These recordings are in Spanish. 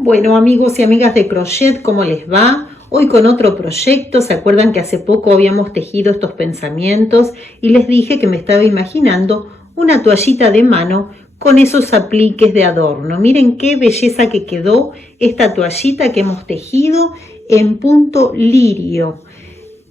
Bueno, amigos y amigas de crochet, ¿cómo les va? Hoy con otro proyecto. ¿Se acuerdan que hace poco habíamos tejido estos pensamientos y les dije que me estaba imaginando una toallita de mano con esos apliques de adorno? Miren qué belleza que quedó esta toallita que hemos tejido en punto lirio.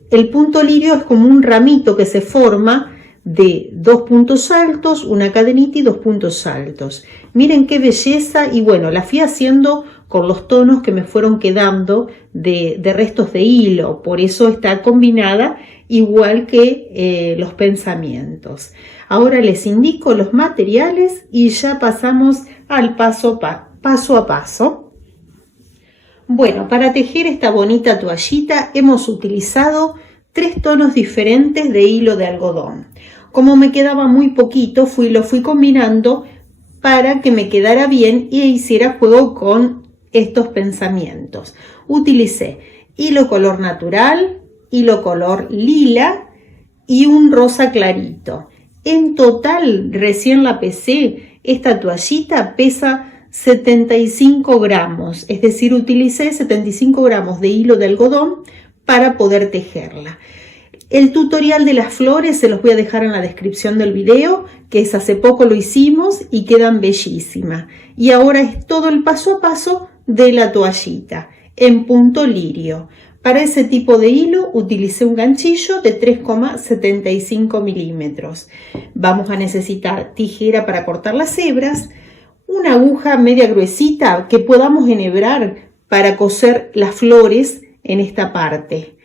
El punto lirio es como un ramito que se forma de 2 puntos altos, una cadenita y 2 puntos altos. Miren qué belleza. Y bueno, la fui haciendo con los tonos que me fueron quedando de restos de hilo, por eso está combinada igual que los pensamientos. Ahora les indico los materiales y ya pasamos al paso a paso. Bueno, para tejer esta bonita toallita hemos utilizado 3 tonos diferentes de hilo de algodón. Como me quedaba muy poquito, lo fui combinando para que me quedara bien y hiciera juego con estos pensamientos. Utilicé hilo color natural, hilo color lila y un rosa clarito. En total, recién la pesé, esta toallita pesa 75 gramos, es decir, utilicé 75 gramos de hilo de algodón para poder tejerla. El tutorial de las flores se los voy a dejar en la descripción del video, que es hace poco lo hicimos y quedan bellísimas. Y ahora es todo el paso a paso de la toallita en punto lirio. Para ese tipo de hilo utilicé un ganchillo de 3,75 milímetros. Vamos a necesitar tijera para cortar las hebras, una aguja media gruesita que podamos enhebrar para coser las flores en esta parte.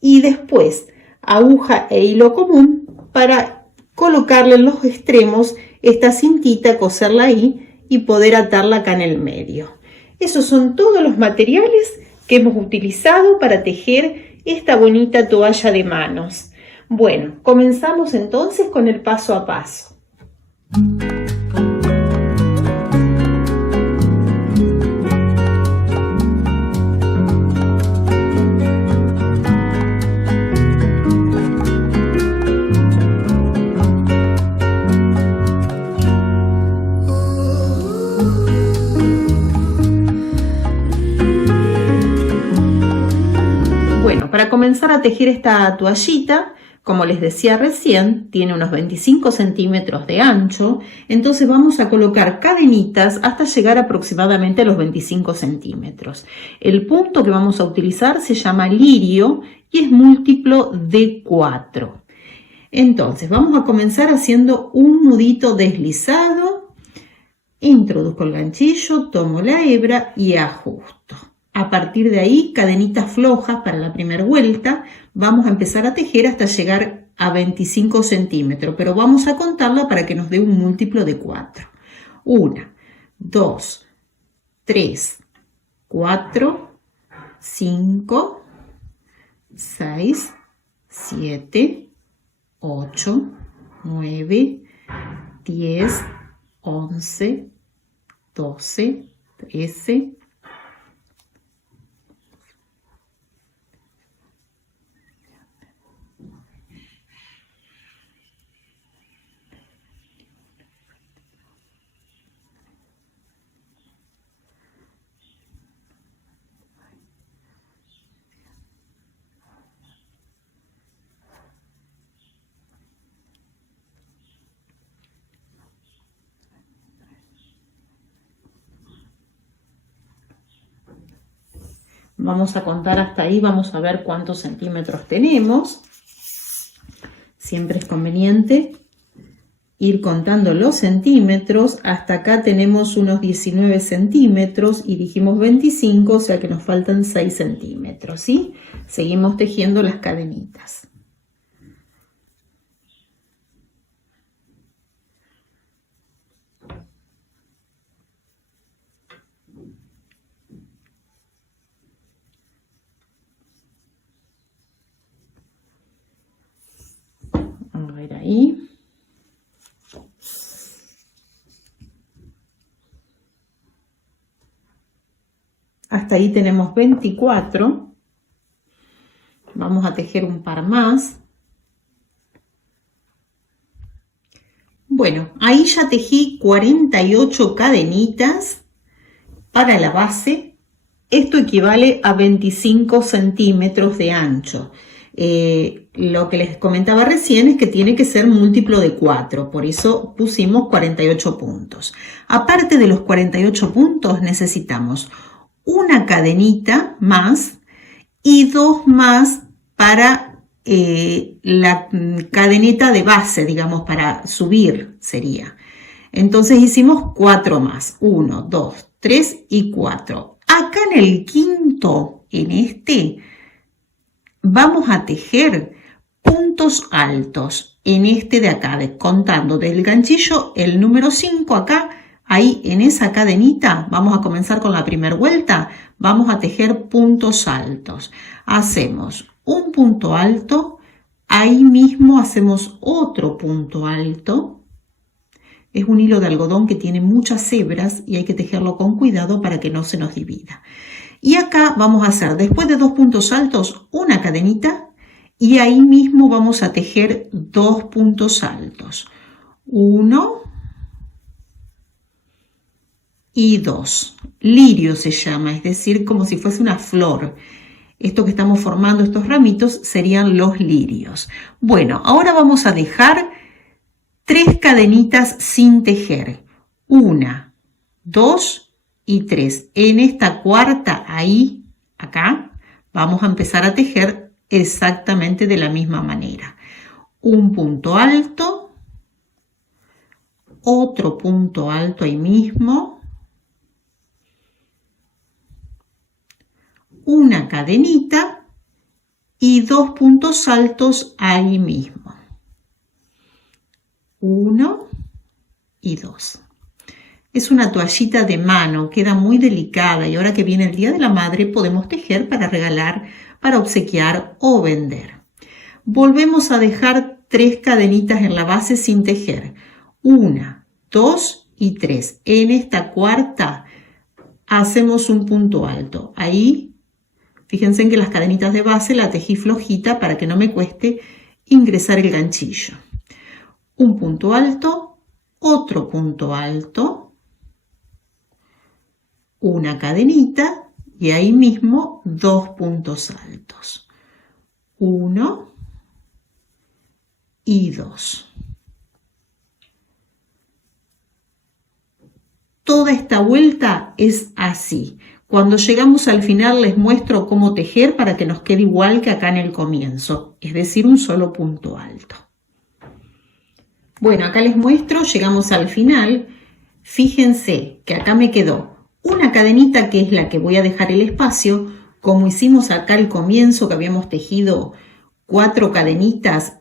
Y después aguja e hilo común para colocarle en los extremos esta cintita, coserla ahí y poder atarla acá en el medio. Esos son todos los materiales que hemos utilizado para tejer esta bonita toalla de manos. Bueno, comenzamos entonces con el paso a paso. Para comenzar a tejer esta toallita, como les decía recién, tiene unos 25 centímetros de ancho, entonces vamos a colocar cadenitas hasta llegar aproximadamente a los 25 centímetros. El punto que vamos a utilizar se llama lirio y es múltiplo de 4. Entonces vamos a comenzar haciendo un nudito deslizado, introduzco el ganchillo, tomo la hebra y ajusto. A partir de ahí, cadenitas flojas para la primera vuelta. Vamos a empezar a tejer hasta llegar a 25 centímetros, pero vamos a contarla para que nos dé un múltiplo de 4. 1, 2, 3, 4, 5, 6, 7, 8, 9, 10, 11, 12, 13, Vamos a contar hasta ahí, vamos a ver cuántos centímetros tenemos. Siempre es conveniente ir contando los centímetros. Hasta acá tenemos unos 19 centímetros y dijimos 25, o sea que nos faltan 6 centímetros, ¿sí? Seguimos tejiendo las cadenitas. Vamos a ver ahí. Hasta ahí tenemos 24. Vamos a tejer un par más. Bueno, ahí ya tejí 48 cadenitas para la base. Esto equivale a 25 centímetros de ancho. Lo que les comentaba recién es que tiene que ser múltiplo de 4, por eso pusimos 48 puntos. Aparte de los 48 puntos necesitamos una cadenita más y 2 más para la cadeneta de base, digamos, para subir sería. Entonces hicimos 4 más, 1, 2, 3 y 4. Acá en el quinto, en este, vamos a tejer puntos altos en este de acá, contando del ganchillo el número 5 acá, ahí en esa cadenita, vamos a comenzar con la primera vuelta, vamos a tejer puntos altos. Hacemos un punto alto, ahí mismo hacemos otro punto alto. Es un hilo de algodón que tiene muchas hebras y hay que tejerlo con cuidado para que no se nos divida. Y acá vamos a hacer, después de 2 puntos altos, una cadenita y ahí mismo vamos a tejer 2 puntos altos. 1 y 2. Lirio se llama, es decir, como si fuese una flor. Esto que estamos formando, estos ramitos, serían los lirios. Bueno, ahora vamos a dejar 3 cadenitas sin tejer. 1, 2 y 3. En esta cuarta, ahí, acá, vamos a empezar a tejer exactamente de la misma manera. Un punto alto, otro punto alto ahí mismo, una cadenita y 2 puntos altos ahí mismo. 1 y 2. Es una toallita de mano, queda muy delicada y ahora que viene el Día de la Madre podemos tejer para regalar, para obsequiar o vender. Volvemos a dejar 3 cadenitas en la base sin tejer. 1, 2 y 3. En esta cuarta hacemos un punto alto. Ahí, fíjense en que las cadenitas de base la tejí flojita para que no me cueste ingresar el ganchillo. Un punto alto, otro punto alto, una cadenita y ahí mismo 2 puntos altos. 1 y 2. Toda esta vuelta es así. Cuando llegamos al final les muestro cómo tejer para que nos quede igual que acá en el comienzo, es decir, un solo punto alto. Bueno, acá les muestro, llegamos al final. Fíjense que acá me quedó una cadenita que es la que voy a dejar el espacio, como hicimos acá al comienzo que habíamos tejido 4 cadenitas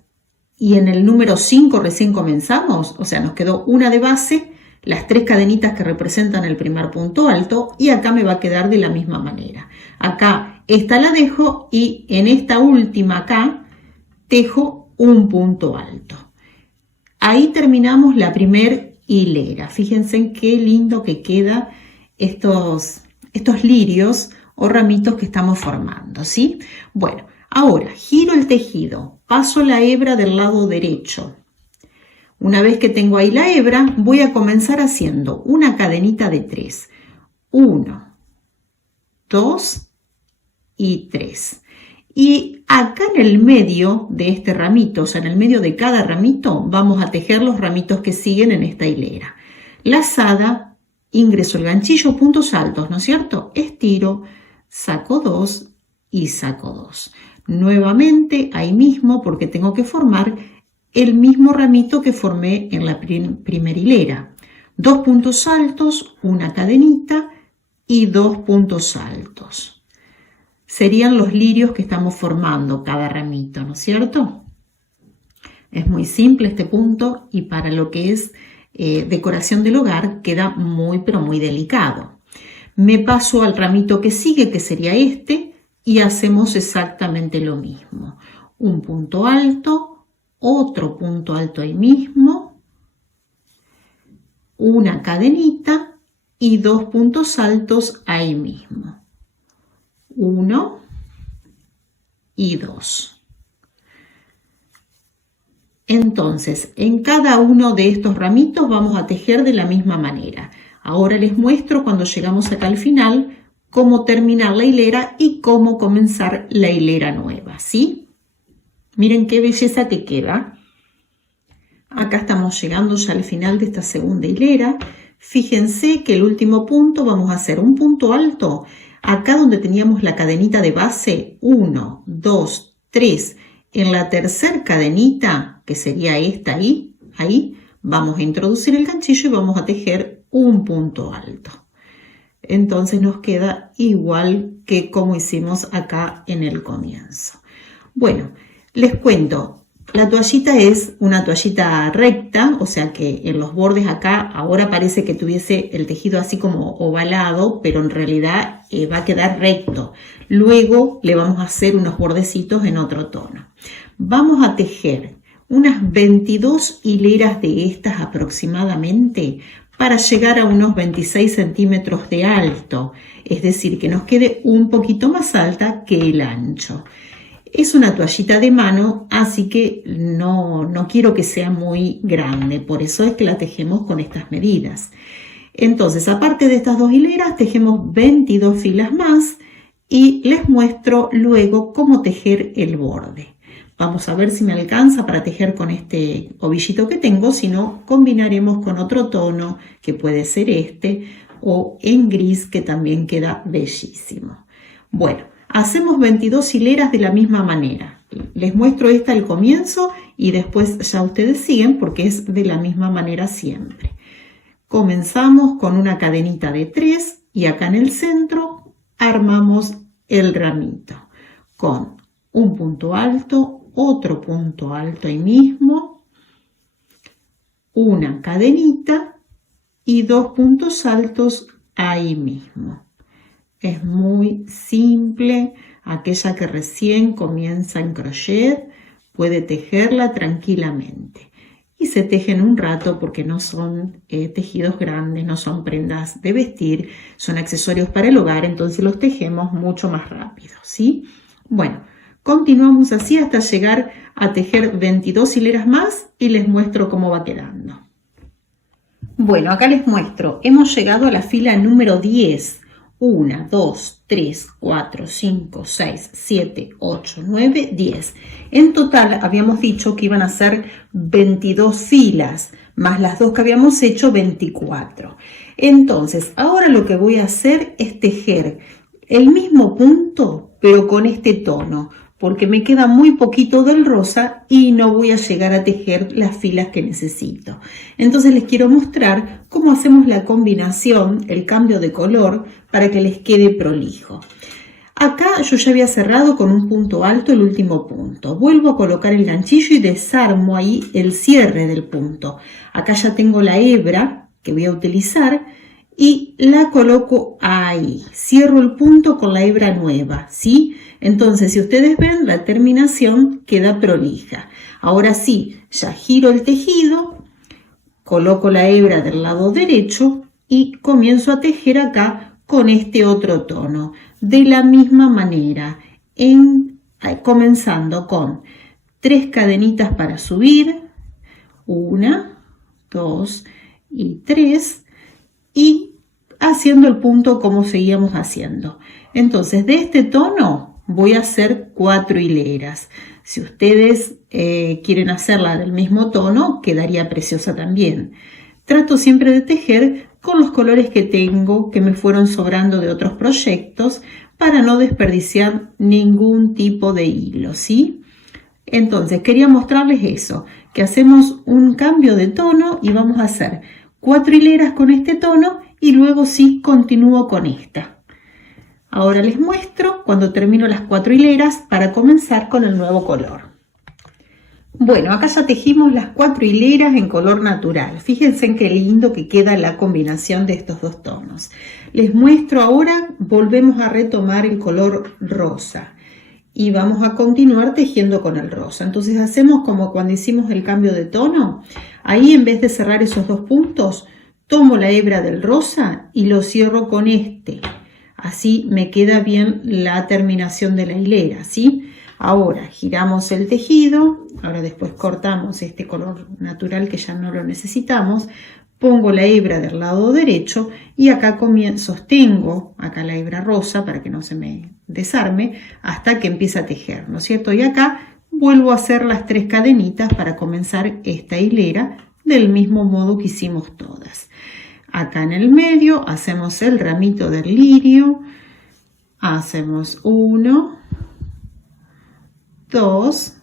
y en el número 5 recién comenzamos, o sea, nos quedó una de base, las 3 cadenitas que representan el primer punto alto y acá me va a quedar de la misma manera. Acá esta la dejo y en esta última acá tejo un punto alto. Ahí terminamos la primer hilera. Fíjense en qué lindo que queda estos lirios o ramitos que estamos formando, ¿sí? Bueno, ahora giro el tejido, paso la hebra del lado derecho. Una vez que tengo ahí la hebra, voy a comenzar haciendo una cadenita de 3. 1, 2 y 3. Y acá en el medio de este ramito, o sea, en el medio de cada ramito, vamos a tejer los ramitos que siguen en esta hilera. Lazada, ingreso el ganchillo, puntos altos, ¿no es cierto? Estiro, saco 2 y saco 2. Nuevamente ahí mismo, porque tengo que formar el mismo ramito que formé en la primera hilera. 2 puntos altos, una cadenita y 2 puntos altos. Serían los lirios que estamos formando cada ramito, ¿no es cierto? Es muy simple este punto y para lo que es decoración del hogar queda muy pero muy delicado. Me paso al ramito que sigue, que sería este, y hacemos exactamente lo mismo. Un punto alto, otro punto alto ahí mismo, una cadenita y 2 puntos altos ahí mismo. 1 y 2. Entonces, en cada uno de estos ramitos vamos a tejer de la misma manera. Ahora les muestro cuando llegamos acá al final cómo terminar la hilera y cómo comenzar la hilera nueva, ¿sí? Miren qué belleza que queda. Acá estamos llegando ya al final de esta segunda hilera. Fíjense que el último punto vamos a hacer un punto alto. Acá donde teníamos la cadenita de base, 1, 2, 3. En la tercera cadenita, que sería esta ahí, vamos a introducir el ganchillo y vamos a tejer un punto alto. Entonces nos queda igual que como hicimos acá en el comienzo. Bueno, les cuento. La toallita es una toallita recta, o sea que en los bordes acá ahora parece que tuviese el tejido así como ovalado, pero en realidad va a quedar recto. Luego le vamos a hacer unos bordecitos en otro tono. Vamos a tejer unas 22 hileras de estas aproximadamente para llegar a unos 26 centímetros de alto, es decir, que nos quede un poquito más alta que el ancho. Es una toallita de mano, así que no quiero que sea muy grande, por eso es que la tejemos con estas medidas. Entonces, aparte de estas 2 hileras, tejemos 22 filas más y les muestro luego cómo tejer el borde. Vamos a ver si me alcanza para tejer con este ovillito que tengo, si no, combinaremos con otro tono, que puede ser este, o en gris, que también queda bellísimo. Bueno. Hacemos 22 hileras de la misma manera. Les muestro esta al comienzo y después ya ustedes siguen porque es de la misma manera siempre. Comenzamos con una cadenita de 3 y acá en el centro armamos el ramito con un punto alto, otro punto alto ahí mismo, una cadenita y 2 puntos altos ahí mismo. Es muy simple, aquella que recién comienza en crochet puede tejerla tranquilamente. Y se tejen un rato porque no son tejidos grandes, no son prendas de vestir, son accesorios para el hogar, entonces los tejemos mucho más rápido, ¿sí? Bueno, continuamos así hasta llegar a tejer 22 hileras más y les muestro cómo va quedando. Bueno, acá les muestro, hemos llegado a la fila número 10. 1, 2, 3, 4, 5, 6, 7, 8, 9, 10. En total habíamos dicho que iban a ser 22 filas, más las 2 que habíamos hecho, 24. Entonces, ahora lo que voy a hacer es tejer el mismo punto, pero con este tono, porque me queda muy poquito del rosa y no voy a llegar a tejer las filas que necesito. Entonces les quiero mostrar cómo hacemos la combinación, el cambio de color, para que les quede prolijo. Acá yo ya había cerrado con un punto alto el último punto. Vuelvo a colocar el ganchillo y desarmo ahí el cierre del punto. Acá ya tengo la hebra que voy a utilizar y la coloco ahí. Cierro el punto con la hebra nueva, ¿sí? Entonces, si ustedes ven, la terminación queda prolija. Ahora sí, ya giro el tejido, coloco la hebra del lado derecho y comienzo a tejer acá con este otro tono. De la misma manera, comenzando con 3 cadenitas para subir, 1, 2 y 3, y haciendo el punto como seguíamos haciendo. Entonces, de este tono voy a hacer 4 hileras. Si ustedes quieren hacerla del mismo tono, quedaría preciosa también. Trato siempre de tejer con los colores que tengo, que me fueron sobrando de otros proyectos, para no desperdiciar ningún tipo de hilo, ¿sí? Entonces, quería mostrarles eso, que hacemos un cambio de tono y vamos a hacer 4 hileras con este tono y luego sí continúo con esta. Ahora les muestro cuando termino las 4 hileras para comenzar con el nuevo color. Bueno, acá ya tejimos las 4 hileras en color natural. Fíjense en qué lindo que queda la combinación de estos 2 tonos. Les muestro ahora, volvemos a retomar el color rosa y vamos a continuar tejiendo con el rosa. Entonces hacemos como cuando hicimos el cambio de tono. Ahí, en vez de cerrar esos 2 puntos, tomo la hebra del rosa y lo cierro con este. Así me queda bien la terminación de la hilera, ¿sí? Ahora giramos el tejido, ahora después cortamos este color natural que ya no lo necesitamos, pongo la hebra del lado derecho y acá sostengo acá la hebra rosa para que no se me desarme hasta que empiece a tejer, ¿no es cierto? Y acá vuelvo a hacer las 3 cadenitas para comenzar esta hilera del mismo modo que hicimos todas. Acá en el medio hacemos el ramito del lirio, hacemos 1, 2,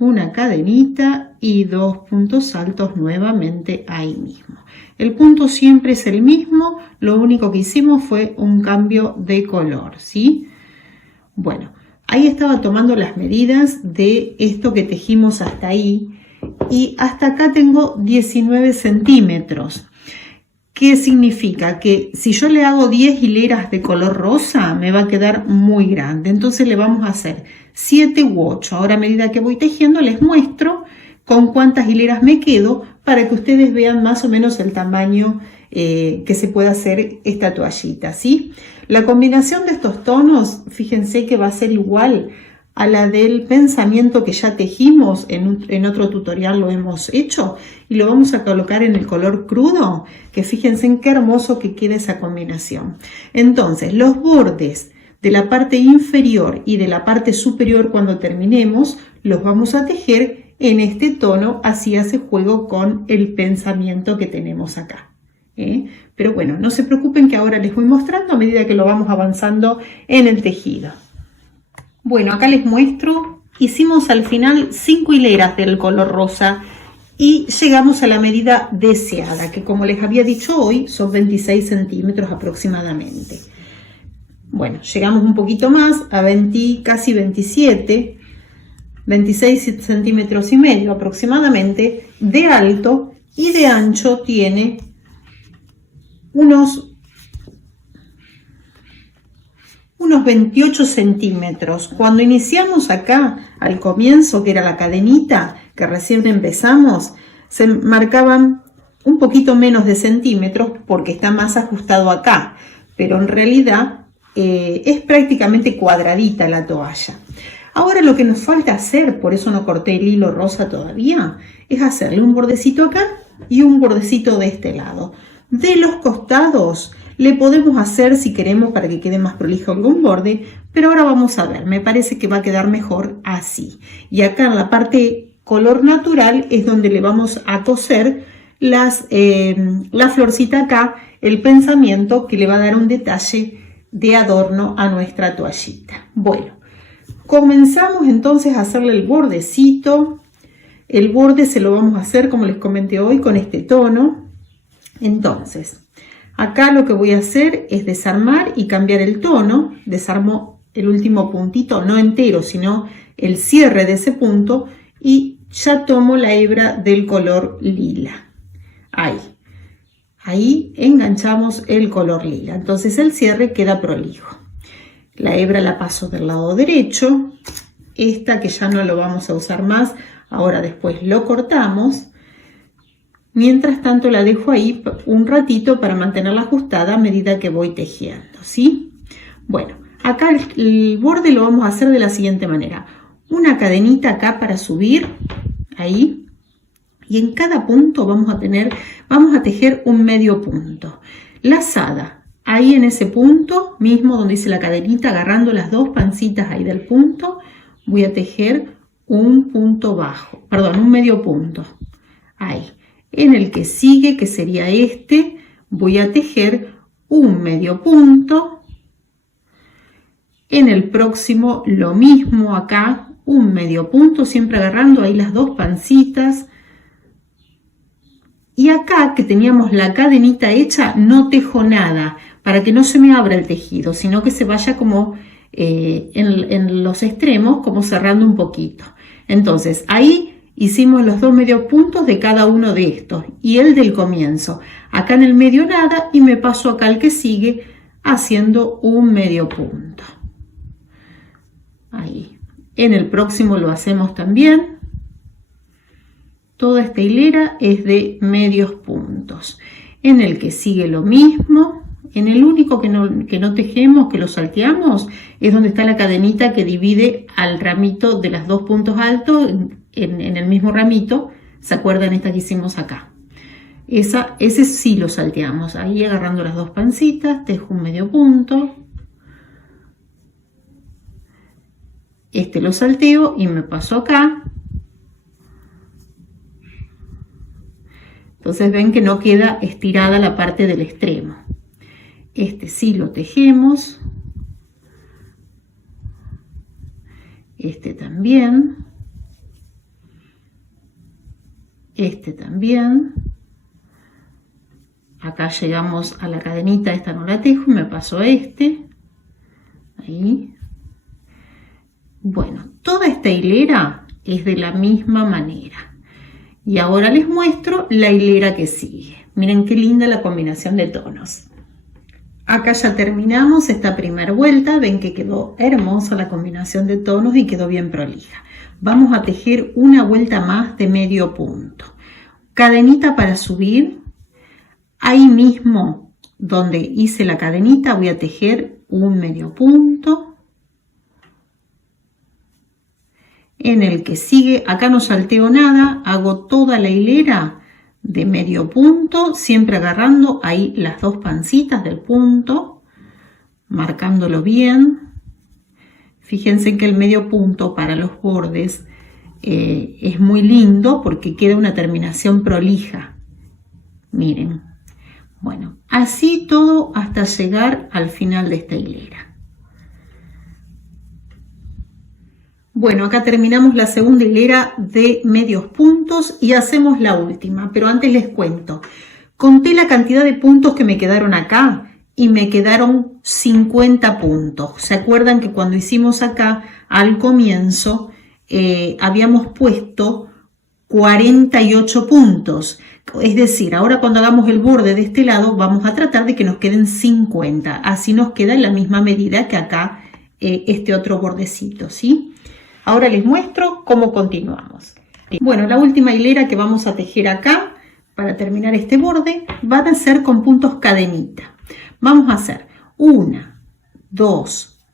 una cadenita y 2 puntos altos nuevamente ahí mismo. El punto siempre es el mismo, lo único que hicimos fue un cambio de color, ¿sí? Bueno, ahí estaba tomando las medidas de esto que tejimos hasta ahí y hasta acá tengo 19 centímetros. ¿Qué significa? Que si yo le hago 10 hileras de color rosa me va a quedar muy grande, entonces le vamos a hacer 7 u 8. Ahora a medida que voy tejiendo les muestro con cuántas hileras me quedo para que ustedes vean más o menos el tamaño que se puede hacer esta toallita, ¿sí? La combinación de estos tonos, fíjense que va a ser igual a la del pensamiento que ya tejimos, en otro tutorial lo hemos hecho, y lo vamos a colocar en el color crudo, que fíjense en qué hermoso que queda esa combinación. Entonces, los bordes de la parte inferior y de la parte superior cuando terminemos, los vamos a tejer en este tono, así hace juego con el pensamiento que tenemos acá. Pero bueno, no se preocupen que ahora les voy mostrando a medida que lo vamos avanzando en el tejido. Bueno, acá les muestro, hicimos al final 5 hileras del color rosa y llegamos a la medida deseada, que como les había dicho hoy, son 26 centímetros aproximadamente. Bueno, llegamos un poquito más, a 20, casi 27, 26 centímetros y medio aproximadamente de alto, y de ancho tiene unos 28 centímetros. Cuando iniciamos acá, al comienzo, que era la cadenita, que recién empezamos, se marcaban un poquito menos de centímetros porque está más ajustado acá, pero en realidad es prácticamente cuadradita la toalla. Ahora lo que nos falta hacer, por eso no corté el hilo rosa todavía, es hacerle un bordecito acá y un bordecito de este lado. De los costados le podemos hacer, si queremos, para que quede más prolijo algún borde, pero ahora vamos a ver, me parece que va a quedar mejor así. Y acá en la parte color natural es donde le vamos a coser la florcita acá, el pensamiento que le va a dar un detalle de adorno a nuestra toallita. Bueno, comenzamos entonces a hacerle el bordecito. El borde se lo vamos a hacer, como les comenté hoy, con este tono. Entonces, acá lo que voy a hacer es desarmar y cambiar el tono. Desarmo el último puntito, no entero, sino el cierre de ese punto, y ya tomo la hebra del color lila. Ahí enganchamos el color lila. Entonces el cierre queda prolijo. La hebra la paso del lado derecho. Esta que ya no lo vamos a usar más, ahora después lo cortamos. Mientras tanto la dejo ahí un ratito para mantenerla ajustada a medida que voy tejiendo, ¿sí? Bueno, acá el borde lo vamos a hacer de la siguiente manera. Una cadenita acá para subir, ahí. Y en cada punto vamos a tejer un medio punto. Lazada, ahí en ese punto mismo donde hice la cadenita, agarrando las 2 pancitas ahí del punto, voy a tejer un punto bajo, perdón, un medio punto. Ahí. En el que sigue, que sería este, voy a tejer un medio punto. En el próximo lo mismo acá, un medio punto, siempre agarrando ahí las 2 pancitas. Y acá que teníamos la cadenita hecha, no tejo nada, para que no se me abra el tejido, sino que se vaya como en los extremos, como cerrando un poquito. Entonces ahí hicimos los 2 medios puntos de cada uno de estos y el del comienzo. Acá en el medio nada, y me paso acá al que sigue haciendo un medio punto. Ahí. En el próximo lo hacemos también. Toda esta hilera es de medios puntos. En el que sigue lo mismo. En el único que no tejemos, que lo salteamos, es donde está la cadenita que divide al ramito de las 2 puntos altos en el mismo ramito. ¿Se acuerdan esta que hicimos acá? Ese sí lo salteamos. Ahí agarrando las dos pancitas, tejo un medio punto. Este lo salteo y me paso acá. Entonces ven que no queda estirada la parte del extremo. Este sí lo tejemos. Este también. Este también. Acá llegamos a la cadenita, esta no la tejo y me paso a este. Ahí. Bueno, toda esta hilera es de la misma manera. Y ahora les muestro la hilera que sigue. Miren qué linda la combinación de tonos. Acá ya terminamos esta primera vuelta. Ven que quedó hermosa la combinación de tonos y quedó bien prolija. Vamos a tejer una vuelta más de medio punto. Cadenita para subir. Ahí mismo donde hice la cadenita voy a tejer un medio punto. En el que sigue, acá no salteo nada, hago toda la hilera de medio punto, siempre agarrando ahí las dos pancitas del punto, marcándolo bien. Fíjense que el medio punto para los bordes es muy lindo porque queda una terminación prolija. Miren. Bueno, así todo hasta llegar al final de esta hilera. Bueno, acá terminamos la segunda hilera de medios puntos y hacemos la última, pero antes les cuento. Conté la cantidad de puntos que me quedaron acá y me quedaron 50 puntos. ¿Se acuerdan que cuando hicimos acá al comienzo habíamos puesto 48 puntos? Es decir, ahora cuando hagamos el borde de este lado vamos a tratar de que nos queden 50. Así nos queda en la misma medida que acá este otro bordecito, ¿sí? Ahora les muestro cómo continuamos. Bueno, la última hilera que vamos a tejer acá para terminar este borde van a ser con puntos cadenita. Vamos a hacer 1, 2,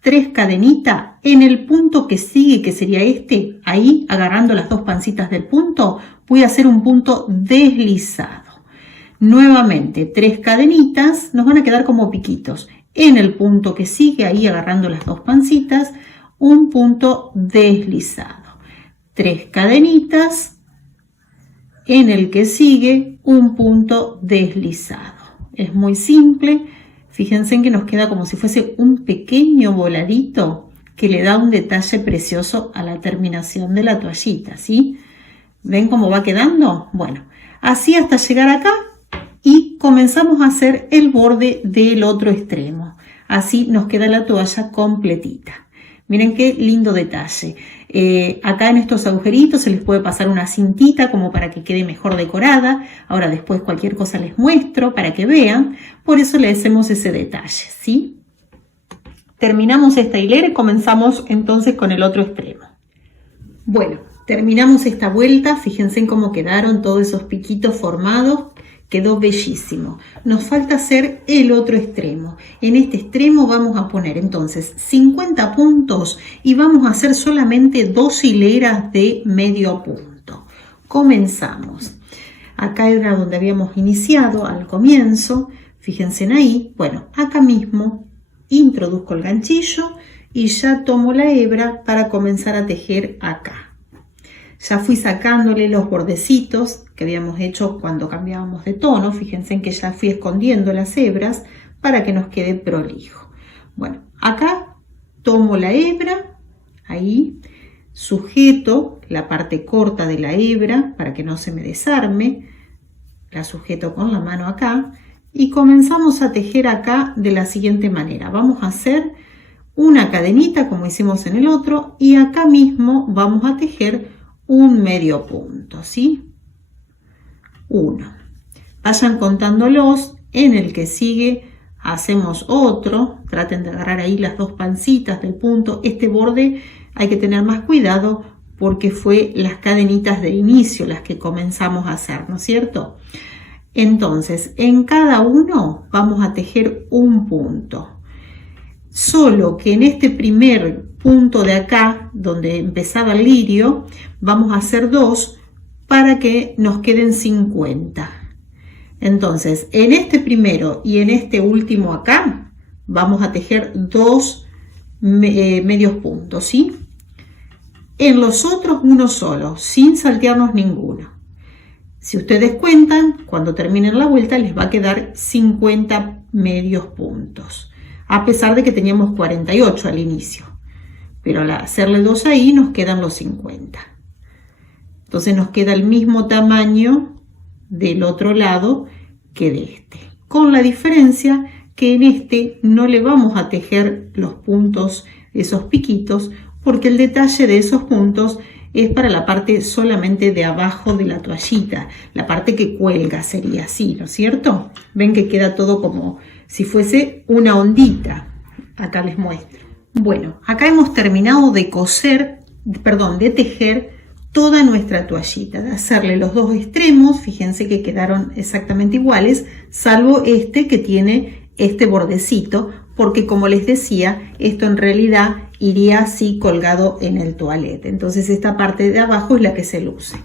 3 cadenitas en el punto que sigue, que sería este. Ahí, agarrando las dos pancitas del punto, voy a hacer un punto deslizado. Nuevamente 3 cadenitas, nos van a quedar como piquitos. En el punto que sigue, ahí agarrando las dos pancitas, un punto deslizado. 3 cadenitas, en el que sigue un punto deslizado. Es muy simple. Fíjense en que nos queda como si fuese un pequeño voladito que le da un detalle precioso a la terminación de la toallita, ¿sí? ¿Ven cómo va quedando? Bueno, así hasta llegar acá y comenzamos a hacer el borde del otro extremo. Así nos queda la toalla completita. Miren qué lindo detalle. Acá en estos agujeritos se les puede pasar una cintita como para que quede mejor decorada. Ahora después cualquier cosa les muestro para que vean. Por eso le hacemos ese detalle, ¿sí? Terminamos esta hilera y comenzamos entonces con el otro extremo. Bueno, terminamos esta vuelta. Fíjense en cómo quedaron todos esos piquitos formados. Quedó bellísimo. Nos falta hacer el otro extremo. En este extremo vamos a poner entonces 50 puntos y vamos a hacer solamente 2 hileras de medio punto. Comenzamos. Acá era donde habíamos iniciado al comienzo. Fíjense en ahí. Bueno, acá mismo introduzco el ganchillo y ya tomo la hebra para comenzar a tejer acá. Ya fui sacándole los bordecitos que habíamos hecho cuando cambiábamos de tono. Fíjense en que ya fui escondiendo las hebras para que nos quede prolijo. Bueno, acá tomo la hebra, ahí sujeto la parte corta de la hebra para que no se me desarme. La sujeto con la mano acá y comenzamos a tejer acá de la siguiente manera. Vamos a hacer una cadenita como hicimos en el otro y acá mismo vamos a tejer un medio punto, ¿sí? 1. Vayan contándolos. En el que sigue hacemos otro. Traten de agarrar ahí las dos pancitas del punto. Este borde hay que tener más cuidado porque fue las cadenitas de inicio las que comenzamos a hacer, ¿no es cierto? Entonces, en cada uno vamos a tejer un punto. Solo que en este primer punto de acá, donde empezaba el lirio, vamos a hacer 2 para que nos queden 50. Entonces, en este primero y en este último acá, vamos a tejer 2 medios puntos, ¿sí? En los otros uno solo, sin saltearnos ninguno. Si ustedes cuentan, cuando terminen la vuelta les va a quedar 50 medios puntos, a pesar de que teníamos 48 al inicio. Pero al hacerle 2 ahí nos quedan los 50. Entonces nos queda el mismo tamaño del otro lado que de este, con la diferencia que en este no le vamos a tejer los puntos, esos piquitos, porque el detalle de esos puntos es para la parte solamente de abajo de la toallita, la parte que cuelga sería así, ¿no es cierto? Ven que queda todo como si fuese una ondita. Acá les muestro. Bueno, acá hemos terminado de de tejer toda nuestra toallita, de hacerle los 2 extremos. Fíjense que quedaron exactamente iguales, salvo este que tiene este bordecito, porque como les decía, esto en realidad iría así colgado en el toalete. Entonces esta parte de abajo es la que se luce.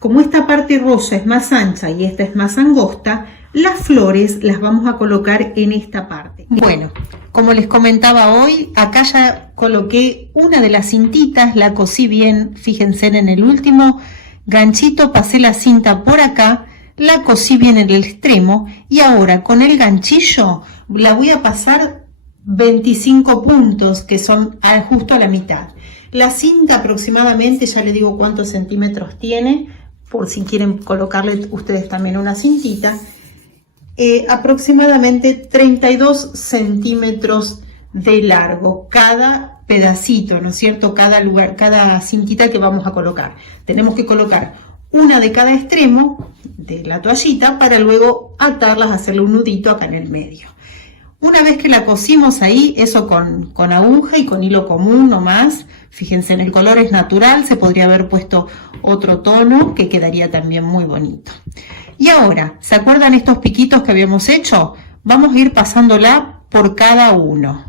Como esta parte rosa es más ancha y esta es más angosta, las flores las vamos a colocar en esta parte. Bueno, como les comentaba hoy, acá ya coloqué una de las cintitas, la cosí bien, fíjense en el último ganchito, pasé la cinta por acá, la cosí bien en el extremo y ahora con el ganchillo la voy a pasar 25 puntos, que son justo a la mitad. La cinta aproximadamente, ya les digo cuántos centímetros tiene, por si quieren colocarle ustedes también una cintita, aproximadamente 32 centímetros de largo cada pedacito, ¿no es cierto? Cada lugar, cada cintita que vamos a colocar. Tenemos que colocar una de cada extremo de la toallita para luego atarlas, hacerle un nudito acá en el medio. Una vez que la cosimos ahí, eso con aguja y con hilo común nomás, fíjense en el color es natural, se podría haber puesto otro tono que quedaría también muy bonito. Y ahora, ¿se acuerdan estos piquitos que habíamos hecho? Vamos a ir pasándola por cada uno,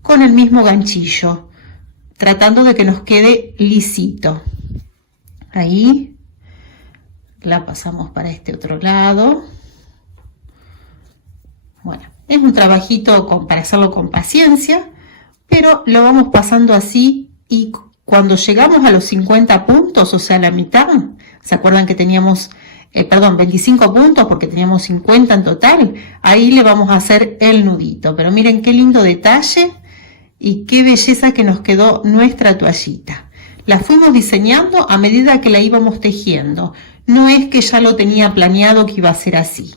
con el mismo ganchillo, tratando de que nos quede lisito. Ahí, la pasamos para este otro lado. Bueno, es un trabajito para hacerlo con paciencia, pero lo vamos pasando así y cuando llegamos a los 50 puntos, o sea, la mitad, ¿se acuerdan que teníamos, 25 puntos porque teníamos 50 en total? Ahí le vamos a hacer el nudito, pero miren qué lindo detalle y qué belleza que nos quedó nuestra toallita. La fuimos diseñando a medida que la íbamos tejiendo, no es que ya lo tenía planeado que iba a ser así,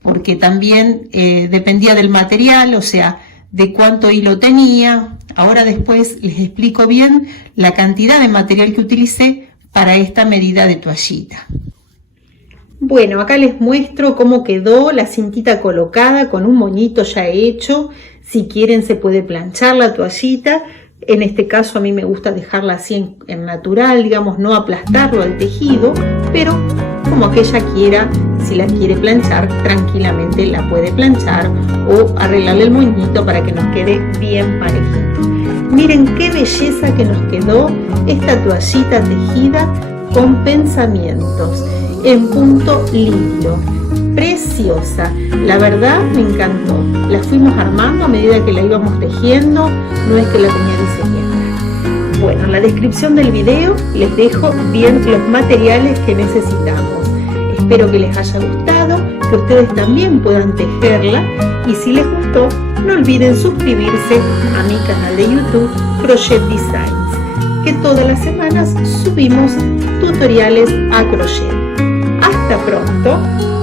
porque también dependía del material, o sea, de cuánto hilo tenía. Ahora después les explico bien la cantidad de material que utilicé para esta medida de toallita. Bueno, acá les muestro cómo quedó la cintita colocada con un moñito ya hecho. Si quieren se puede planchar la toallita. En este caso a mí me gusta dejarla así en natural, digamos, no aplastarlo al tejido, pero como aquella quiera, si la quiere planchar, tranquilamente la puede planchar o arreglarle el moñito para que nos quede bien parejito. Miren qué belleza que nos quedó esta toallita tejida con pensamientos en punto lirio. Preciosa, la verdad me encantó. La fuimos armando a medida que la íbamos tejiendo, no es que la tenía diseñada. Bueno, en la descripción del video les dejo bien los materiales que necesitamos. Espero que les haya gustado, que ustedes también puedan tejerla y si les gustó, no olviden suscribirse a mi canal de YouTube Crochet Designs, que todas las semanas subimos tutoriales a crochet. Hasta pronto.